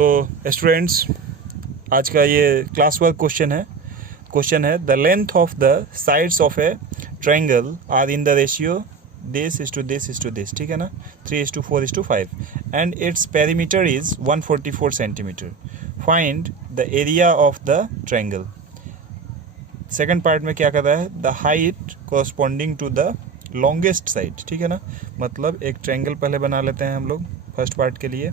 तो स्टूडेंट्स, आज का ये क्लास वर्क क्वेश्चन है the length of the sides of a triangle are in the ratio this is to this, ठीक है ना, 3:4:5 and its perimeter is 144 centimetre. Find the area of the triangle. Second part में क्या कर रहा है, the height corresponding to the longest side, ठीक है ना। मतलब एक ट्रायंगल पहले बना लेते हैं हम लोग फर्स्ट पार्ट के लिए।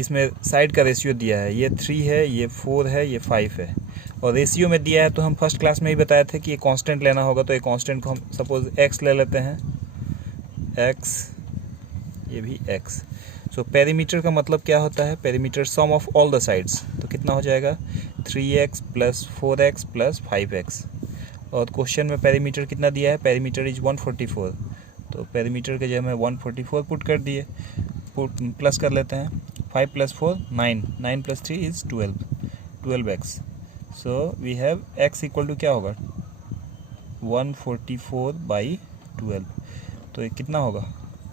इसमें साइड का रेशियो दिया है, ये 3 है, ये 4 है, ये 5 है, और रेशियो में दिया है तो हम फर्स्ट क्लास में ही बताए थे कि ये कांस्टेंट लेना होगा। तो ये कांस्टेंट को हम सपोज x ले लेते हैं, x, ये भी x। सो पेरीमीटर का मतलब क्या होता है, perimeter sum of all the sides. तो कितना हो जाएगा 3x + 4x + 5x। और क्वेश्चन में पेरीमीटर कितना दिया है, पेरीमीटर इज 144। तो पेरीमीटर के जगह में 144 पुट कर दिए, प्लस कर लेते हैं। 5 + 4 9, 9 + 3 is 12x। So we have x equal to क्या होगा 144/12। तो ये कितना होगा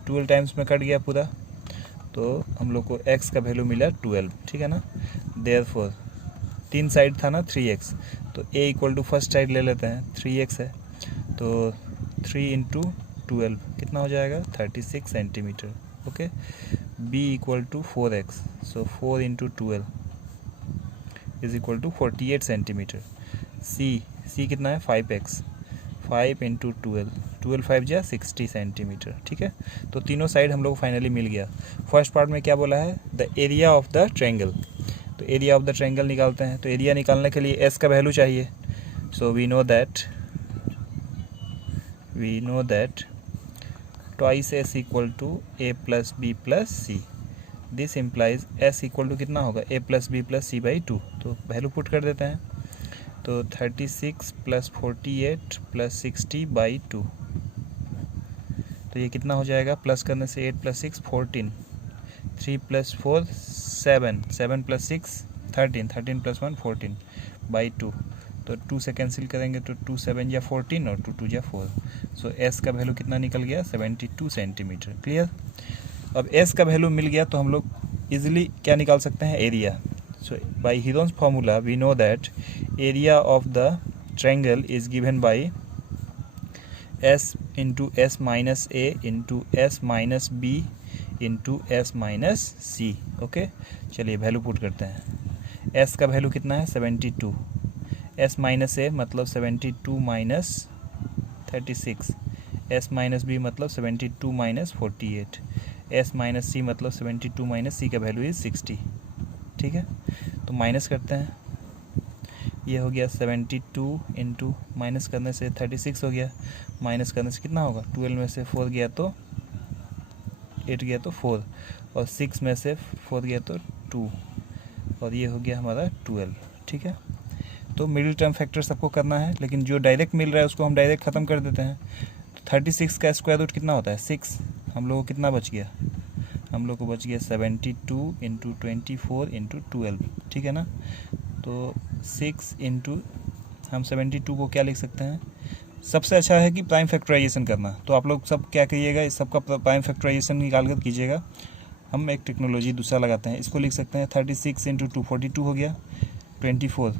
12 टाइम्स में कट गया पूरा, तो हम लोग को x का वैल्यू मिला 12, ठीक है ना। देयरफॉर 3 साइड था ना 3x, तो a equal to first side ले लेते हैं, 3x है, तो 3 × 12 कितना हो जाएगा 36 centimetre. Okay, b equal to 4x, so 4 × 12 is equal to 48 centimetre. c कितना है 5x, 5 × 12, 12 5 जा 60 सेंटीमीटर, ठीक है। तो तीनों साइड हम लोग फाइनली मिल गया। फर्स्ट पार्ट में क्या बोला है, the area of the triangle. तो एरिया ऑफ द ट्रायंगल निकालते हैं। तो एरिया निकालने के लिए s का वैल्यू चाहिए। So we know that twice s equal to a + b + c। This implies s equal to कितना होगा a + b + c/2। तो वैल्यू पुट कर देते हैं। तो 36 + 48 + 60/2। तो ये कितना हो जाएगा, प्लस करने से 8 + 6 14, 3 + 4 7, 7 + 6 13, 13 + 1 14/2। तो 2 से कैंसिल करेंगे तो 2 7 या 14 और 2 2 या 4। सो s का वैल्यू कितना निकल गया 72 सेंटीमीटर। क्लियर। अब s का वैल्यू मिल गया तो हम लोग इजीली क्या निकाल सकते हैं, area. So by Heron's formula we know that area of the triangle is given by s × s - a × s - b × s - c। Okay, चलिए वैल्यू पुट करते हैं। s का वैल्यू कितना है 72, s - a मतलब 72 - 36, s - b मतलब 72 - 48, s - c मतलब 72 - c का वैल्यू इज 60, ठीक है। तो माइनस करते हैं, ये हो गया 72 × माइनस करने से 36 हो गया, माइनस करने से कितना होगा 12 में से 4 गया तो 8 गया तो 4, और 6 में से 4 गया तो 2, और ये हो गया हमारा 12, ठीक है। तो मिडिल टर्म फैक्टर सबको करना है, लेकिन जो डायरेक्ट मिल रहा है उसको हम डायरेक्ट ख़त्म कर देते हैं। तो 36 का स्क्वायर रूट कितना होता है 6। हम लोग को कितना बच गया, हम लोग को बच गया 72 × 24 × 12, ठीक है ना। तो 6 × हम 72 को क्या लिख सकते हैं, सबसे अच्छा है कि प्राइम फैक्टराइजेशन करना। तो आप लोग सब क्या करिएगा, इस सबका प्राइम फैक्टराइजेशन निकाल कर कीजिएगा। हम एक टेक्नोलॉजी दूसरा लगाते हैं, इसको लिख सकते हैं 36 × 2 42 हो गया, 24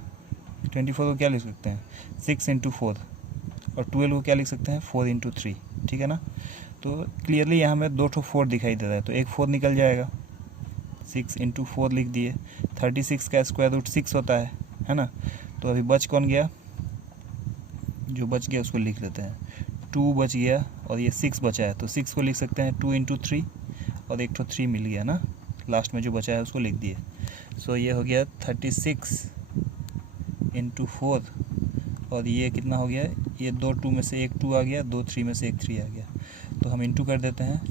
को क्या लिख सकते हैं 6 × 4, और 12 को क्या लिख सकते हैं 4 × 3, ठीक है ना। तो क्लियरली यहाँ में 2 4 दिखाई दे रहा है, तो एक 4 निकल जाएगा, 6 × 4 लिख दिए। 36 का स्क्वायर रूट 6 होता है ना। तो अभी बच कौन गया, जो बच गया उसको लिख लेते हैं, 2 बच गया और ये 6 बचा है, तो 6 को लिख सकते हैं 2 × 3, और एक तो 3 मिल गया ना, लास्ट में जो बचा है उसको लिख दिए। सो ये हो गया 36 × 4, और ये कितना हो गया, ये 2 2 में से एक 2 आ गया, 2 3 में से एक 3 आ गया, तो हम इंटू कर देते हैं,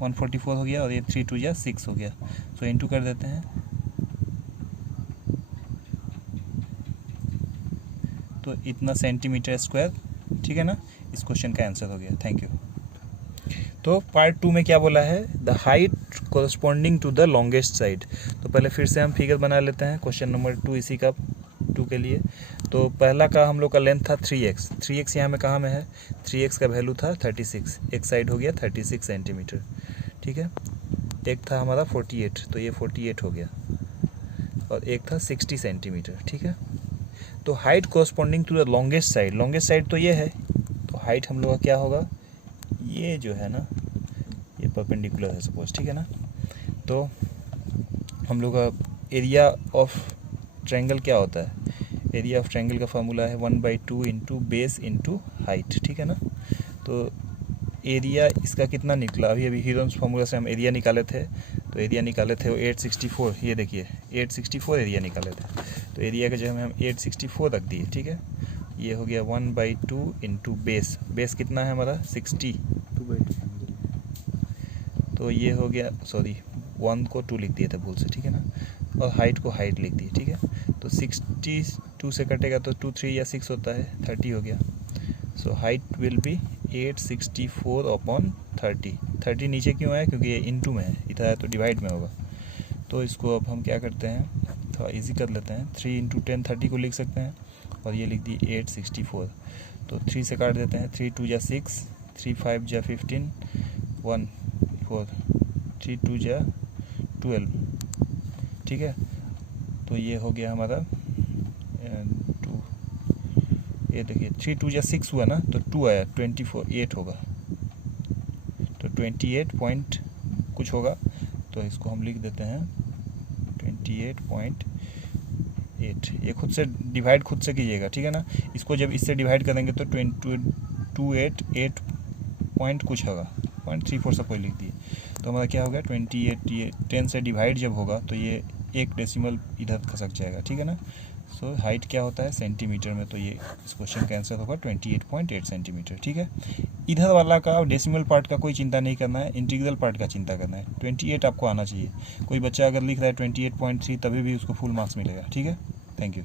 144 हो गया, और ये 3 2 या 6 हो गया। सो इंटू कर देते हैं, तो इतना सेंटीमीटर स्क्वायर, ठीक है ना। इस क्वेश्चन का आंसर हो गया। Thank you. तो पार्ट 2 में क्या बोला है, the height corresponding to the longest side. तो पहले फिर से हम फिगर बना लेते हैं, क्वेश्चन नंबर 2 इसी का 2 के लिए। तो पहला का हम लोग का लेंथ था 3x यहाँ में कहाँ में है, 3x का वैल्यू था 36, एक साइड हो गया 36 सेंटीमीटर, ठीक है। एक था हमारा 48, तो ये 48 हो गया, और एक था 60 सेंटीमीटर, ठीक है। तो height corresponding to the longest side तो ये है, तो हाइट हम लोग का क्या होगा, ये जो है ना ये परपेंडिकुलर है सपोज, ठीक है ना। तो हम लोग का एरिया ऑफ ट्रायंगल क्या होता है, एरिया ऑफ ट्रायंगल का फार्मूला है 1/2 इंटू बेस इंटू हाइट, ठीक है ना। तो एरिया इसका कितना निकला, अभी हीरोन्स फार्मूला से हम एरिया निकाले थे, तो एरिया निकाले थे वो 864, ये देखिए 864 एरिया निकाले थे, तो एरिया का जगह में हम 864 रख दिए, ठीक है। ये हो गया 1/2 इंटू बेस कितना है हमारा 60, 2/2, तो ये हो गया, सॉरी 1 को 2 लिख दिए थे भूल से, ठीक है ना, और हाइट को हाइट लिख दी, ठीक है। तो 62 से कटेगा तो 2 3 या 6 होता है, 30 हो गया। So height will be 864/30। 30 नीचे क्यों है, क्योंकि ये इनटू में है, इधर है तो डिवाइड में होगा। तो इसको अब हम क्या करते हैं, थोड़ा इजी कर लेते हैं, 3 × 10 30 को लिख सकते हैं, और ये लिख दी 864। तो 3 से काट देते हैं, 3 2 जा 6, 3 5 जा 15, 1 4, 3 2 जा 12, ठीक है। तो ये हो गया हमारा 2, ये देखिए 3 2 जा 6 हुआ ना, तो 2 आया, 8 होगा, तो 28 पॉइंट कुछ होगा, तो इसको हम लिख देते हैं 28.8। ये खुद से डिवाइड खुद से कीजिएगा, ठीक है ना। इसको जब इससे डिवाइड करेंगे तो 288 पॉइंट कुछ होगा, 0.34 सब कोई लिख दिए, तो हमारा क्या हो गया 28। ये 10 से डिवाइड जब होगा तो ये एक डेसिमल इधर खसक जाएगा, ठीक है ना। सो हाइट क्या होता है सेंटीमीटर में, तो ये इस क्वेश्चन का आंसर होगा 28.8 सेंटीमीटर, ठीक है। इधर वाला का डेसिमल पार्ट का कोई चिंता नहीं करना है, इंटीग्रल पार्ट का चिंता करना है। 28 आपको आना चाहिए, कोई बच्चा अगर लिख रहा है 28.3 तभी भी उसको फुल मार्क्स मिलेगा, ठीक है। Thank you.